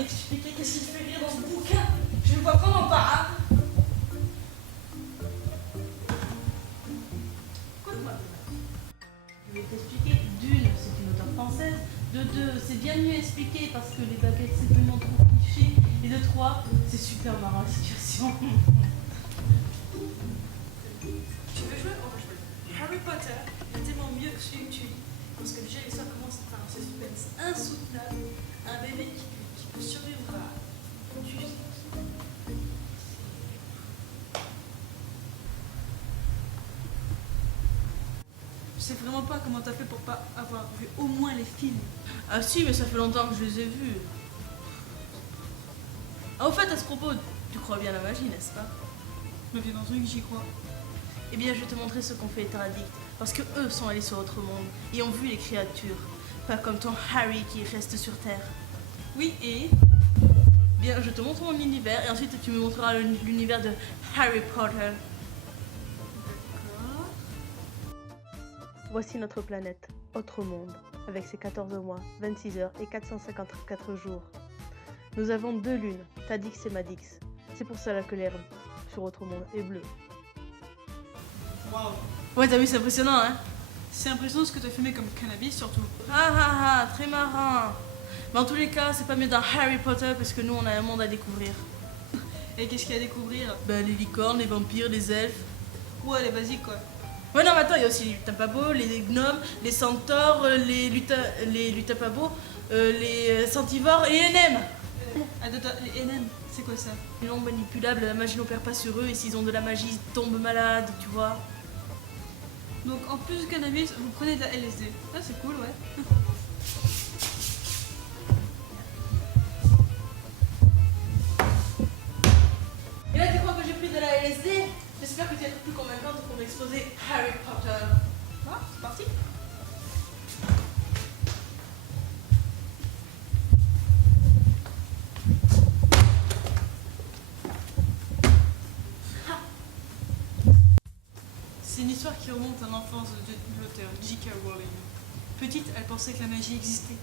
m'expliquer qu'est-ce qui te fait rire dans ce bouquin. Je ne vois vraiment pas, hein. Écoute-moi, je vais t'expliquer. D'une, c'est une auteure française. De deux, c'est bien mieux expliqué parce que les baguettes, c'est vraiment trop cliché. Et de trois, c'est super marrant la situation. Tu veux jouer? On va jouer. Harry Potter est tellement mieux que celui que tu lis. Parce que déjà, l'histoire commence par un suspense insoutenable. Un bébé qui peut survivre à du... Je sais vraiment pas comment t'as fait pour pas avoir vu au moins les films. Ah si, mais ça fait longtemps que je les ai vus. Ah, au fait, à ce propos, tu crois bien à la magie, n'est-ce pas? Mais bien entendu que j'y crois. Eh bien, je vais te montrer ce qu'ont fait les Taradicts. Parce que eux sont allés sur l'autre monde et ont vu les créatures. Pas comme ton Harry qui reste sur Terre. Oui, et... Bien, je te montre mon univers et ensuite tu me montreras l'univers de Harry Potter. D'accord. Voici notre planète, autre monde, avec ses 14 mois, 26 heures et 454 jours. Nous avons 2 lunes, Tadix et Madix. C'est pour cela que l'herbe sur autre monde est bleue. Waouh. Ouais, t'as vu, c'est impressionnant, hein? C'est impressionnant ce que t'as fumé comme cannabis, surtout. Ah ah ah, très marrant. Mais en tous les cas, c'est pas mieux dans Harry Potter parce que nous, on a un monde à découvrir. Et qu'est-ce qu'il y a à découvrir? Ben, les licornes, les vampires, les elfes. Ouais, les basiques, quoi. Ouais, non, mais attends, il y a aussi les lutapabos, les gnomes, les centaures, les lutapabos, les centivores et NM. Attends, les NN, c'est quoi ça? Les non manipulables, la magie n'opère pas sur eux et s'ils ont de la magie, ils tombent malades, tu vois. Donc en plus du cannabis, vous prenez de la LSD. Ah, c'est cool, ouais. Et là, tu crois que j'ai pris de la LSD? J'espère que tu vas être plus convaincante pour m'exposer Harry Potter. Ah, c'est parti. C'est une histoire qui remonte à l'enfance de l'auteur J.K. Rowling. Petite, elle pensait que la magie existait.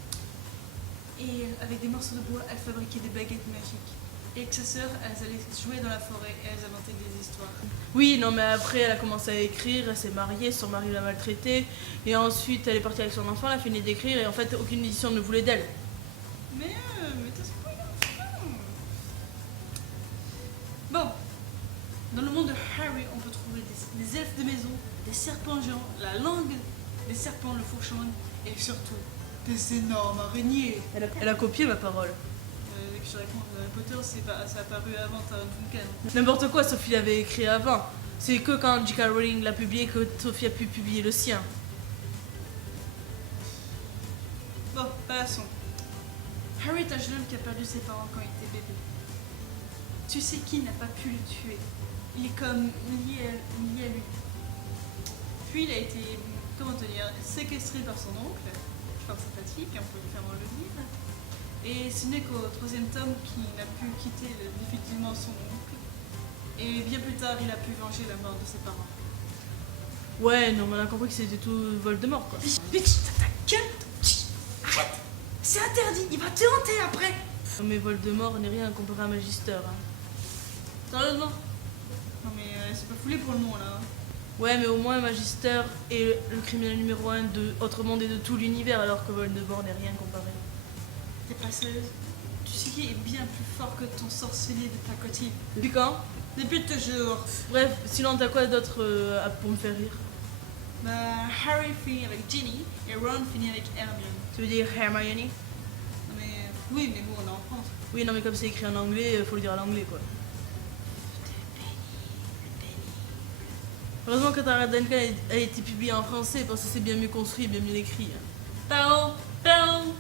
Et avec des morceaux de bois, elle fabriquait des baguettes magiques. Et avec sa sœur, elles allaient jouer dans la forêt et elles inventaient des histoires. Oui, non, mais après, elle a commencé à écrire, elle s'est mariée, son mari l'a maltraitée, et ensuite, elle est partie avec son enfant, elle a fini d'écrire, et en fait, aucune édition ne voulait d'elle. Mais t'as spoilé un petit peu. Bon, dans le monde de Harry, on peut trouver des elfes de maison, des serpents géants, la langue des serpents, le fourchon, et surtout des énormes araignées. Elle a copié ma parole. Je réponds, Harry Potter, ça a apparu avant Duncan. N'importe quoi, Sophie l'avait écrit avant. C'est que quand J.K. Rowling l'a publié que Sophie a pu publier le sien. Bon, passons. Harry est un jeune homme qui a perdu ses parents quand il était bébé. Tu sais qui n'a pas pu le tuer? Il est comme lié à lui. Puis il a été, comment te dire, séquestré par son oncle. Je pense sympathique, on peut clairement le dire. Et ce n'est qu'au 3e tome qu'il n'a pu quitter définitivement son oncle. Et bien plus tard, il a pu venger la mort de ses parents. Ouais, non, mais on a compris que c'était tout Voldemort, quoi. Bitch, t'as ta gueule! Chut, arrête! C'est interdit, il va te hanter après! Non, mais Voldemort n'est rien comparé à Magister. Hein. Sérieusement? Non mais c'est pas foulé pour le nom là. Ouais, mais au moins Magister est le criminel numéro 1 de Autre Monde et de tout l'univers, alors que Voldemort n'est rien comparé. T'es pas sérieuse? Tu sais qui est bien plus fort que ton sorcier de pacotille? Depuis quand? Depuis toujours. Bref, sinon t'as quoi d'autre pour me faire rire? Bah, Harry finit avec Ginny et Ron finit avec Hermione. Tu veux dire Hermione? Non mais oui, mais bon, on est en France. Oui, non, mais comme c'est écrit en anglais, faut le dire à l'anglais, quoi. Heureusement que ta Duncan a été publié en français parce que c'est bien mieux construit, bien mieux écrit. Hein. Pardon, pardon.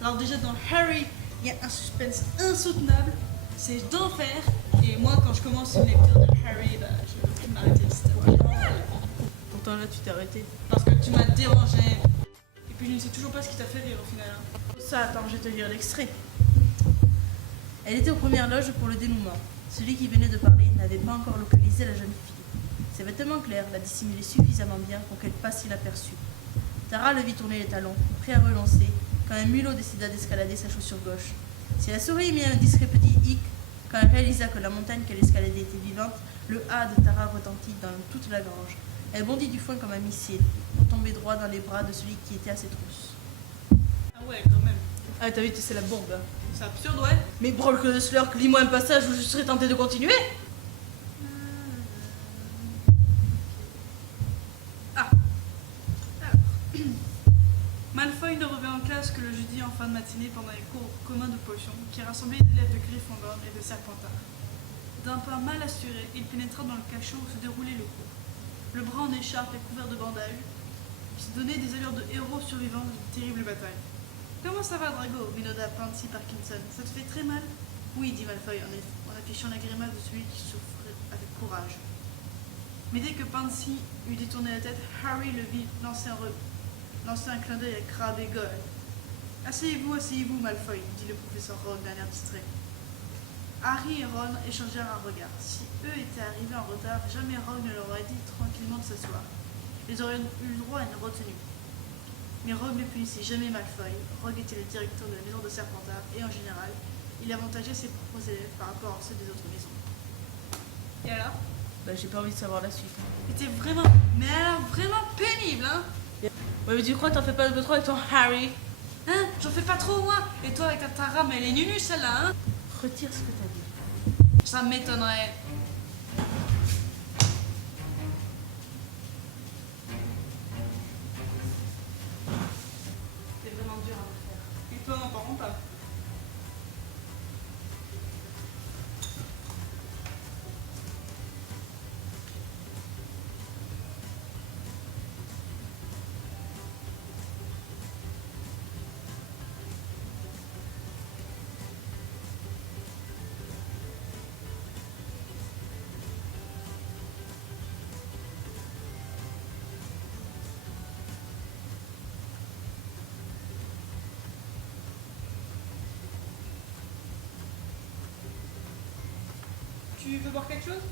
Alors déjà dans Harry, il y a un suspense insoutenable, c'est d'enfer. Et moi quand je commence une lecture de Harry, bah je ne veux plus m'arrêter, c'était Pourtant là, tu t'es arrêté. parce que tu m'as dérangé. Et puis je ne sais toujours pas ce qui t'a fait rire au final. Hein. Ça, attends, je vais te lire l'extrait. Elle était aux premières loges pour le dénouement. Celui qui venait de parler n'avait pas encore localisé la jeune fille. Ses vêtements clairs la dissimulaient suffisamment bien pour qu'elle passe inaperçue. Tara le vit tourner les talons, prêt à relancer, quand un mulot décida d'escalader sa chaussure gauche. Si la souris émit un discret petit hic, quand elle réalisa que la montagne qu'elle escaladait était vivante, le ah de Tara retentit dans toute la grange. Elle bondit du foin comme un missile, pour tomber droit dans les bras de celui qui était à ses trousses. Ah ouais, quand même. Ah, t'as vu, c'est la bombe. Hein. C'est absurde, ouais. Mais Brock le Slurk, lis-moi un passage où je serais tenté de continuer. Ah. Alors. Malfoy ne revint en classe que le jeudi en fin de matinée pendant les cours communs de potions qui rassemblaient les élèves de Gryffondor et de Serpentard. D'un pas mal assuré, il pénétra dans le cachot où se déroulait le cours. Le bras en écharpe et couvert de bandages, il se donnait des allures de héros survivants d'une terrible bataille. Comment ça va, Drago minauda Pansy Parkinson. Ça te fait très mal? Oui, dit Malfoy en affichant la grimace de celui qui souffrait avec courage. Mais dès que Pansy eut détourné la tête, Harry le vit lancer un clin d'œil à Crabbe et Goyle. Asseyez-vous, Malfoy, dit le professeur Rogue d'un air distrait. Harry et Ron échangèrent un regard. Si eux étaient arrivés en retard, jamais Rogue ne leur aurait dit tranquillement de s'asseoir. Ils auraient eu le droit à une retenue. Mais Rogue ne punissait jamais Malfoy. Rogue était le directeur de la maison de Serpentard et en général, il avantageait ses propres élèves par rapport à ceux des autres maisons. Et alors? Bah, j'ai pas envie de savoir la suite. C'était vraiment, mais alors vraiment pénible, hein? Ouais, mais tu crois que t'en fais pas un peu trop avec ton Harry? Hein? J'en fais pas trop, moi. Et toi, avec ta Tara, mais elle est nulle, celle-là, hein? Retire ce que t'as dit. Ça m'étonnerait. C'est vraiment dur à me faire. Et toi, n'en parlons pas. Tu veux boire quelque chose?